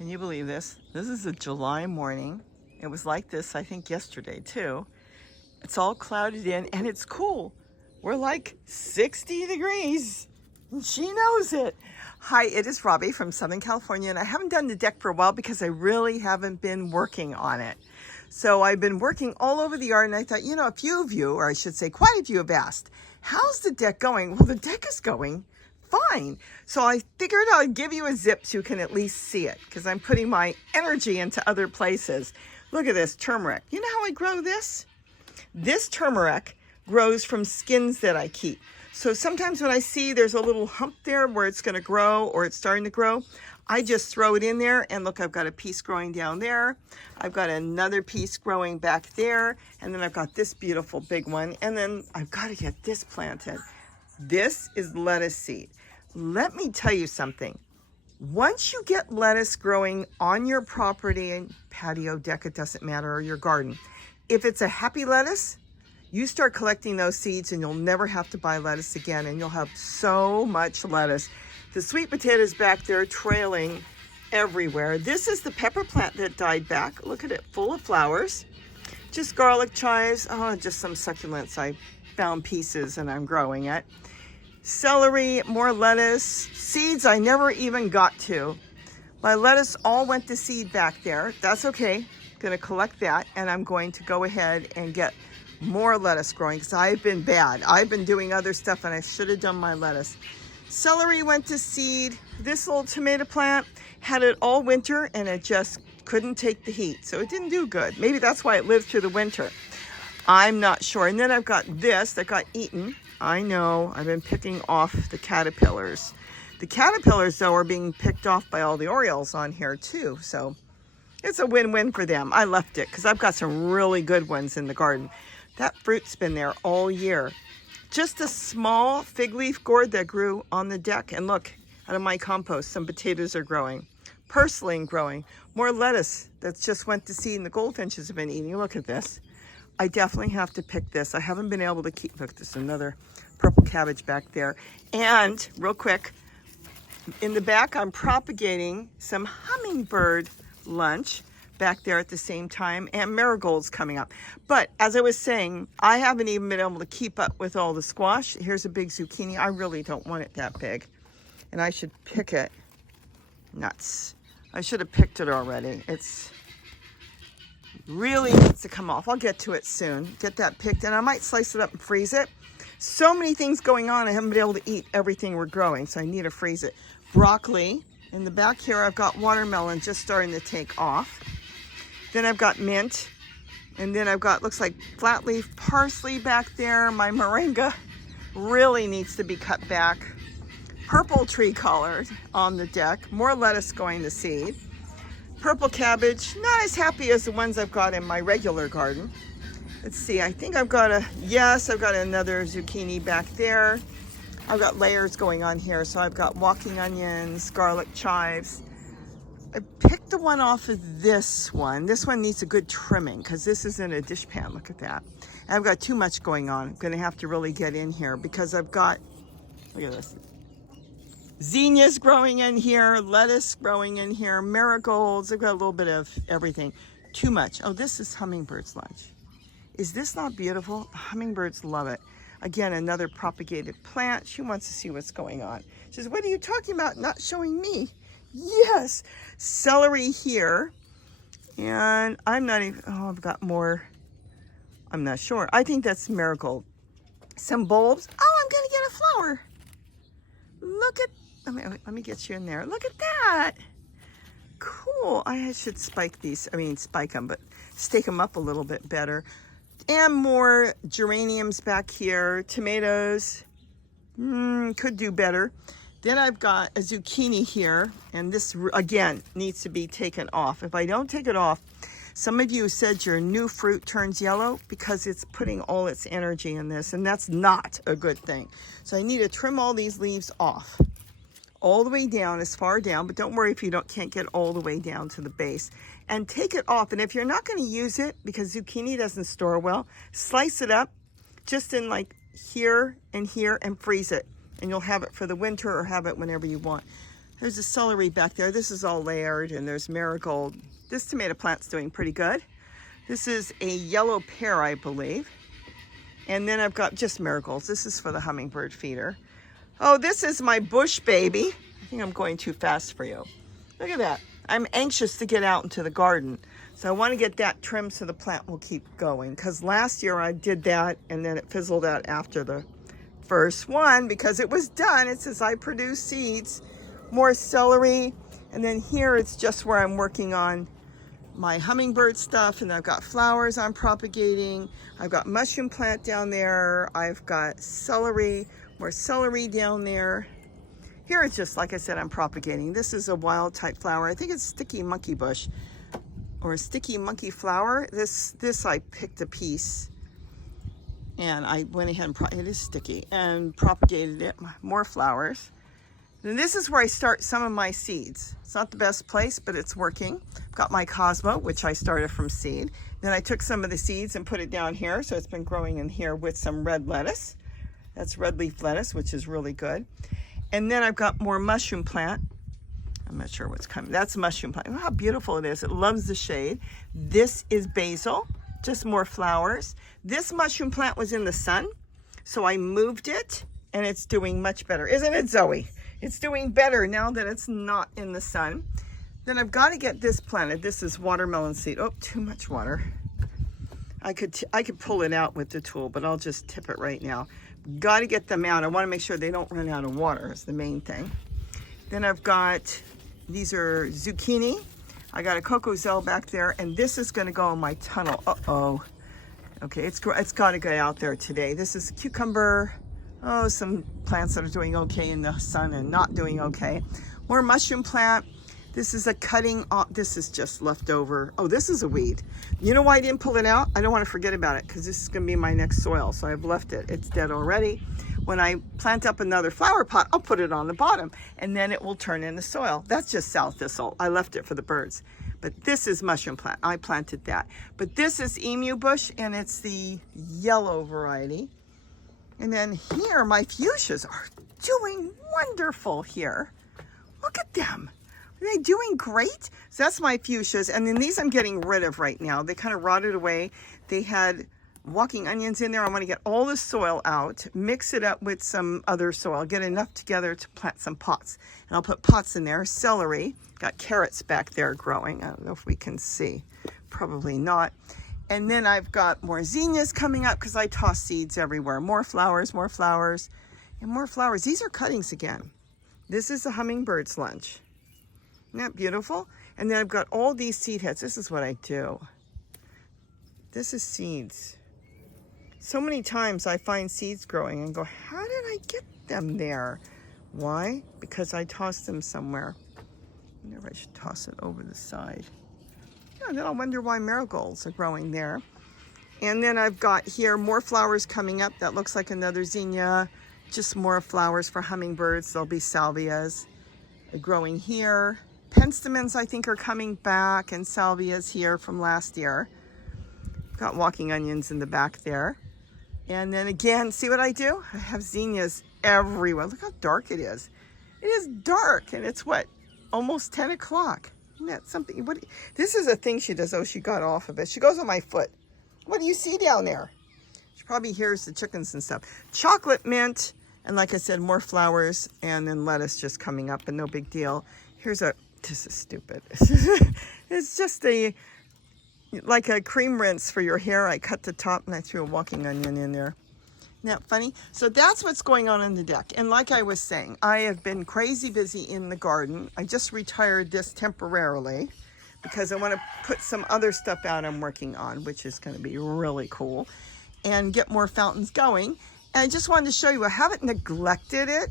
Can you believe this? This is a July morning. It was like this, I think, yesterday too. It's all clouded in and it's cool. We're like 60 degrees. And she knows it. Hi, it is Robbie from Southern California, and I haven't done the deck for a while because I really haven't been working on it. So I've been working all over the yard, and I thought, you know, a few of you, or I should say quite a few, have asked, how's the deck going? Well, the deck is going fine. So I figured I'd give you a zip so you can at least see it, because I'm putting my energy into other places. Look at this turmeric. You know how I grow this? This turmeric grows from skins that I keep. So sometimes when I see there's a little hump there where it's going to grow or it's starting to grow, I just throw it in there, and look, I've got a piece growing down there. I've got another piece growing back there, and then I've got this beautiful big one, and then I've got to get this planted. This is lettuce seed. Let me tell you something. Once you get lettuce growing on your property and patio deck, it doesn't matter, or your garden, if it's a happy lettuce, you start collecting those seeds and you'll never have to buy lettuce again, and you'll have so much lettuce. The sweet potatoes back there trailing everywhere. This is the pepper plant that died back. Look at it, full of flowers. Just garlic chives. Oh, just some succulents. I found pieces and I'm growing it. Celery, more lettuce. Seeds I never even got to. My lettuce all went to seed back there. That's okay. Gonna collect that, and I'm going to go ahead and get more lettuce growing because I've been bad. I've been doing other stuff and I should have done my lettuce. Celery went to seed. This little tomato plant had it all winter and it just couldn't take the heat. So it didn't do good. Maybe that's why it lived through the winter. I'm not sure. And then I've got this that got eaten. I know, I've been picking off the caterpillars. The caterpillars, though, are being picked off by all the orioles on here too. So it's a win-win for them. I left it because I've got some really good ones in the garden. That fruit's been there all year. Just a small fig leaf gourd that grew on the deck. And look, out of my compost, some potatoes are growing. Purslane growing. More lettuce that just went to seed and the goldfinches have been eating. Look at this. I definitely have to pick this. I haven't been able to keep, look, there's another purple cabbage back there. And real quick, in the back, I'm propagating some hummingbird lunch back there at the same time, and marigolds coming up. But as I was saying, I haven't even been able to keep up with all the squash. Here's a big zucchini. I really don't want it that big, and I should pick it. Nuts. I should have picked it already. It's really needs to come off. I'll get to it soon. Get that picked, and I might slice it up and freeze it. So many things going on. I haven't been able to eat everything we're growing, so I need to freeze it. Broccoli. In the back here, I've got watermelon just starting to take off. Then I've got mint, and then I've got, looks like flat leaf parsley back there. My moringa really needs to be cut back. Purple tree colored on the deck. More lettuce going to seed. Purple cabbage, not as happy as the ones I've got in my regular garden. Let's see, I think I've got I've got another zucchini back there. I've got layers going on here, so I've got walking onions, garlic chives. I picked the one off of this one. This one needs a good trimming because this is in a dish pan. Look at that. And I've got too much going on. I'm going to have to really get in here because I've got, look at this. Zinnias growing in here, lettuce growing in here, marigolds. I've got a little bit of everything. Too much. Oh, this is hummingbirds lunch. Is this not beautiful? Hummingbirds love it. Again, another propagated plant. She wants to see what's going on. She says, what are you talking about? Not showing me. Yes, celery here, and I'm not even, oh, I've got more, I'm not sure. I think that's marigold. Some bulbs. Oh, I'm gonna get a flower. Look at, let me get you in there. Look at that. Cool. I should spike these, spike them, but stake them up a little bit better. And more geraniums back here. Tomatoes, could do better. Then I've got a zucchini here, and this, again, needs to be taken off. If I don't take it off, some of you said your new fruit turns yellow because it's putting all its energy in this, and that's not a good thing. So I need to trim all these leaves off, all the way down, as far down, but don't worry if you can't get all the way down to the base. And take it off, and if you're not gonna use it, because zucchini doesn't store well, slice it up just in like here and freeze it. And you'll have it for the winter or have it whenever you want. There's a celery back there. This is all layered, and there's marigold. This tomato plant's doing pretty good. This is a yellow pear, I believe. And then I've got just marigolds. This is for the hummingbird feeder. Oh, this is my bush baby. I think I'm going too fast for you. Look at that. I'm anxious to get out into the garden. So I want to get that trimmed so the plant will keep going. Because last year I did that and then it fizzled out after the first one because it was done. It says I produce seeds, more celery. And then here it's just where I'm working on my hummingbird stuff, and I've got flowers I'm propagating. I've got mushroom plant down there. I've got celery, more celery down there. Here it's just, like I said, I'm propagating. This is a wild type flower. I think it's sticky monkey bush or sticky monkey flower. This I picked a piece and I went ahead and it is sticky and propagated it. More flowers. And this is where I start some of my seeds. It's not the best place, but it's working. I've got my Cosmo, which I started from seed. Then I took some of the seeds and put it down here. So it's been growing in here with some red lettuce. That's red leaf lettuce, which is really good. And then I've got more mushroom plant. I'm not sure what's coming. That's mushroom plant. Oh, how beautiful it is. It loves the shade. This is basil, just more flowers. This mushroom plant was in the sun, so I moved it, and it's doing much better. Isn't it, Zoe? It's doing better now that it's not in the sun. Then I've got to get this planted. This is watermelon seed. Oh, too much water. I could pull it out with the tool, but I'll just tip it right now. Got to get them out. I want to make sure they don't run out of water is the main thing. Then I've got, these are zucchini. I got a cocozelle back there, and this is going to go in my tunnel. Uh-oh. Okay, it's got to get out there today. This is cucumber. Oh, some plants that are doing okay in the sun and not doing okay. More mushroom plant. This is a cutting off. This is just left over. Oh, this is a weed. You know why I didn't pull it out? I don't want to forget about it because this is going to be my next soil. So I've left it. It's dead already. When I plant up another flower pot, I'll put it on the bottom and then it will turn into soil. That's just sow thistle. I left it for the birds. But this is mushroom plant. I planted that. But this is emu bush and it's the yellow variety. And then here, my fuchsias are doing wonderful here. Look at them. Are they doing great? So that's my fuchsias. And then these I'm getting rid of right now. They kind of rotted away. They had walking onions in there. I want to get all the soil out, mix it up with some other soil, get enough together to plant some pots. And I'll put pots in there. Celery. Got carrots back there growing. I don't know if we can see. Probably not. And then I've got more zinnias coming up because I toss seeds everywhere. More flowers, and more flowers. These are cuttings again. This is a hummingbird's lunch. Isn't that beautiful? And then I've got all these seed heads. This is what I do. This is seeds. So many times I find seeds growing and go, how did I get them there? Why? Because I tossed them somewhere. I wonder if I should toss it over the side. And then I'll wonder why marigolds are growing there. And then I've got here more flowers coming up. That looks like another zinnia. Just more flowers for hummingbirds. There'll be salvias growing here. Penstemons, I think, are coming back, and salvias here from last year. Got walking onions in the back there. And then again, see what I do? I have zinnias everywhere. Look how dark it is. It is dark, and it's what? Almost 10 o'clock. Isn't that something? This is a thing she does. Oh, she got off of it. She goes on my foot. What do you see down there? She probably hears the chickens and stuff. Chocolate mint. And like I said, more flowers. And then lettuce just coming up. And no big deal. Here's a... This is stupid. It's just like a cream rinse for your hair. I cut the top and I threw a walking onion in there. Isn't that funny? So that's what's going on the deck. And like I was saying, I have been crazy busy in the garden. I just retired this temporarily because I want to put some other stuff out I'm working on, which is going to be really cool, and get more fountains going. And I just wanted to show you, I haven't neglected it.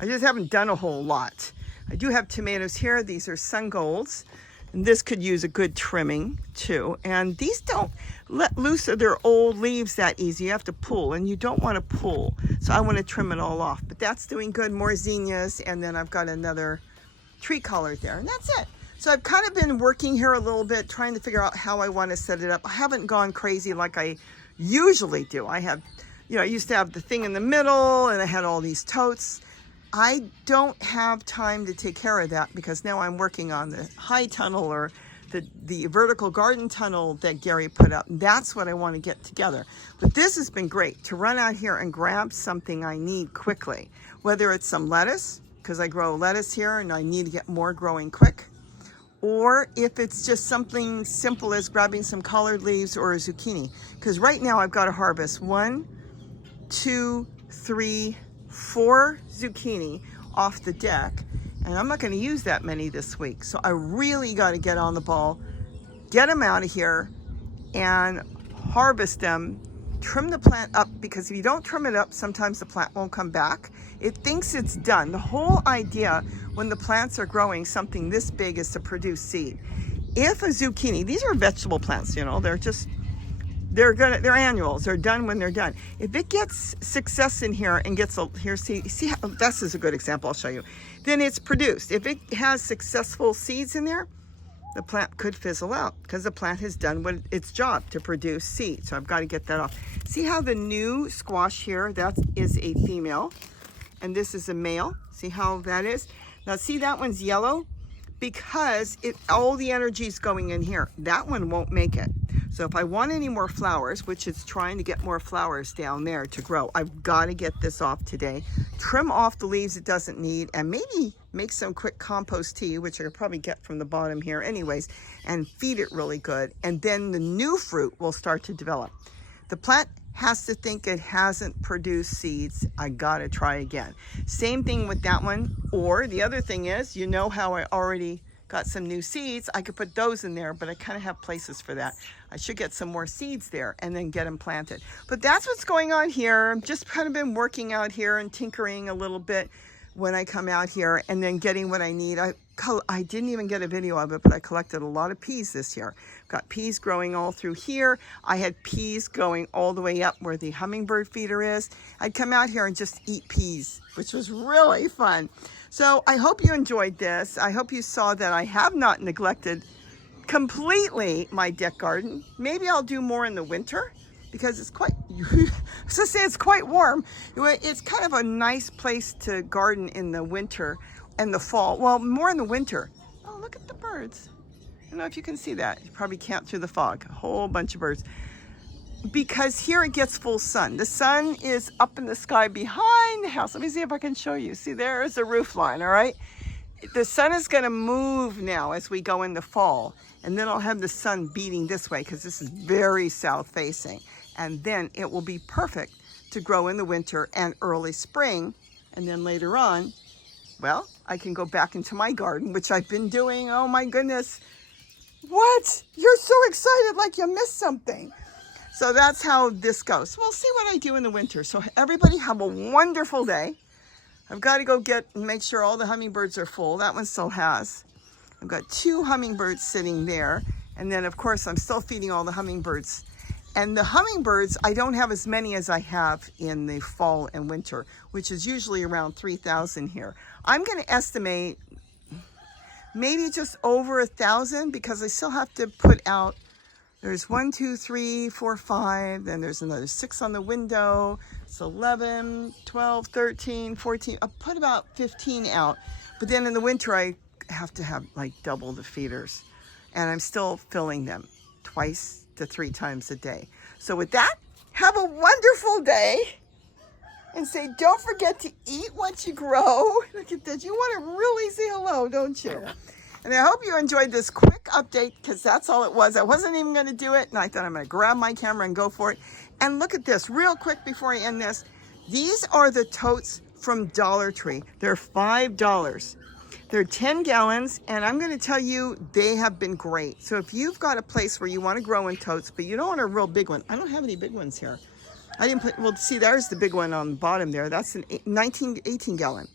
I just haven't done a whole lot. I do have tomatoes here. These are sun golds. And this could use a good trimming too. And these don't let loose of their old leaves that easy. You have to pull, and you don't want to pull. So I want to trim it all off. But that's doing good. More zinnias, and then I've got another tree collar there, and that's it. So I've kind of been working here a little bit, trying to figure out how I want to set it up. I haven't gone crazy like I usually do. I have, I used to have the thing in the middle, and I had all these totes. I don't have time to take care of that because now I'm working on the high tunnel or the vertical garden tunnel that Gary put up. That's what I want to get together. But this has been great to run out here and grab something I need quickly, whether it's some lettuce, because I grow lettuce here and I need to get more growing quick, or if it's just something simple as grabbing some collard leaves or a zucchini. Because right now I've got to harvest 1, 2, 3, 4 zucchini off the deck. And I'm not going to use that many this week. So I really got to get on the ball, get them out of here and harvest them, trim the plant up, because if you don't trim it up, sometimes the plant won't come back. It thinks it's done. The whole idea when the plants are growing something this big is to produce seed. If a zucchini, these are vegetable plants, you know, they're annuals. They're done when they're done. If it gets success in here and gets see how, this is a good example. I'll show you. Then it's produced. If it has successful seeds in there, the plant could fizzle out because the plant has done what its job to produce seed. So I've got to get that off. See how the new squash here, that is a female, and this is a male. See how that is? Now see, that one's yellow because all the energy is going in here. That one won't make it. So if I want any more flowers, which it's trying to get more flowers down there to grow, I've got to get this off today. Trim off the leaves it doesn't need, and maybe make some quick compost tea, which I could probably get from the bottom here anyways, and feed it really good. And then the new fruit will start to develop. The plant has to think it hasn't produced seeds. I got to try again. Same thing with that one. Or the other thing is, you know how I already got some new seeds. I could put those in there, but I kind of have places for that. I should get some more seeds there and then get them planted. But that's what's going on here. I've just kind of been working out here and tinkering a little bit when I come out here and then getting what I need. I didn't even get a video of it, but I collected a lot of peas this year. Got peas growing all through here. I had peas going all the way up where the hummingbird feeder is. I'd come out here and just eat peas, which was really fun. So I hope you enjoyed this. I hope you saw that I have not neglected completely my deck garden. Maybe I'll do more in the winter because it's quite, it's quite warm. It's kind of a nice place to garden in the winter and the fall. Well, more in the winter. Oh, look at the birds. I don't know if you can see that. You probably can't through the fog. A whole bunch of birds. Because here it gets full sun. The sun is up in the sky behind the house. Let me see if I can show you. See, there's the roof line, all right? The sun is going to move now as we go in the fall. And then I'll have the sun beating this way because this is very south facing. And then it will be perfect to grow in the winter and early spring. And then later on, well, I can go back into my garden, which I've been doing. Oh my goodness. What? You're so excited like you missed something. So that's how this goes. We'll see what I do in the winter. So everybody have a wonderful day. I've got to go get and make sure all the hummingbirds are full. That one still has. I've got 2 hummingbirds sitting there. And then of course I'm still feeding all the hummingbirds. And the hummingbirds, I don't have as many as I have in the fall and winter, which is usually around 3,000 here. I'm going to estimate maybe just over 1,000 because I still have to put out. There's 1, 2, 3, 4, 5. Then there's another 6 on the window. It's 11, 12, 13, 14. I put about 15 out. But then in the winter, I have to have like double the feeders. And I'm still filling them 2 to 3 times a day. So with that, have a wonderful day. And say, don't forget to eat what you grow. Look at that. You want to really say hello, don't you? And I hope you enjoyed this quick update because that's all it was. I wasn't even going to do it. And I thought I'm going to grab my camera and go for it. And look at this real quick before I end this. These are the totes from Dollar Tree. They're $5. They're 10 gallons. And I'm going to tell you, they have been great. So if you've got a place where you want to grow in totes, but you don't want a real big one. I don't have any big ones here. I didn't put, well, see, there's the big one on the bottom there. That's an 18 gallon.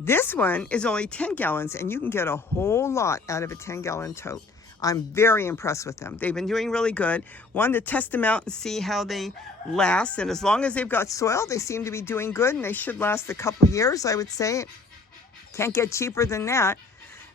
This one is only 10 gallons, and you can get a whole lot out of a 10-gallon tote. I'm very impressed with them. They've been doing really good. Wanted to test them out and see how they last, and as long as they've got soil, they seem to be doing good, and they should last a couple years, I would say. Can't get cheaper than that.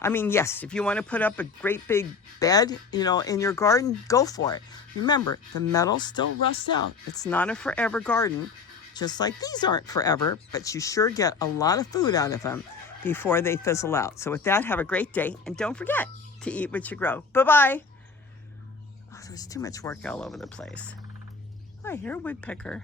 I mean, yes, if you want to put up a great big bed, you know, in your garden, go for it. Remember, the metal still rusts out. It's not a forever garden. Just like these aren't forever, but you sure get a lot of food out of them before they fizzle out. So with that, have a great day, and don't forget to eat what you grow. Bye-bye. Oh, there's too much work all over the place. Oh, I hear a woodpecker.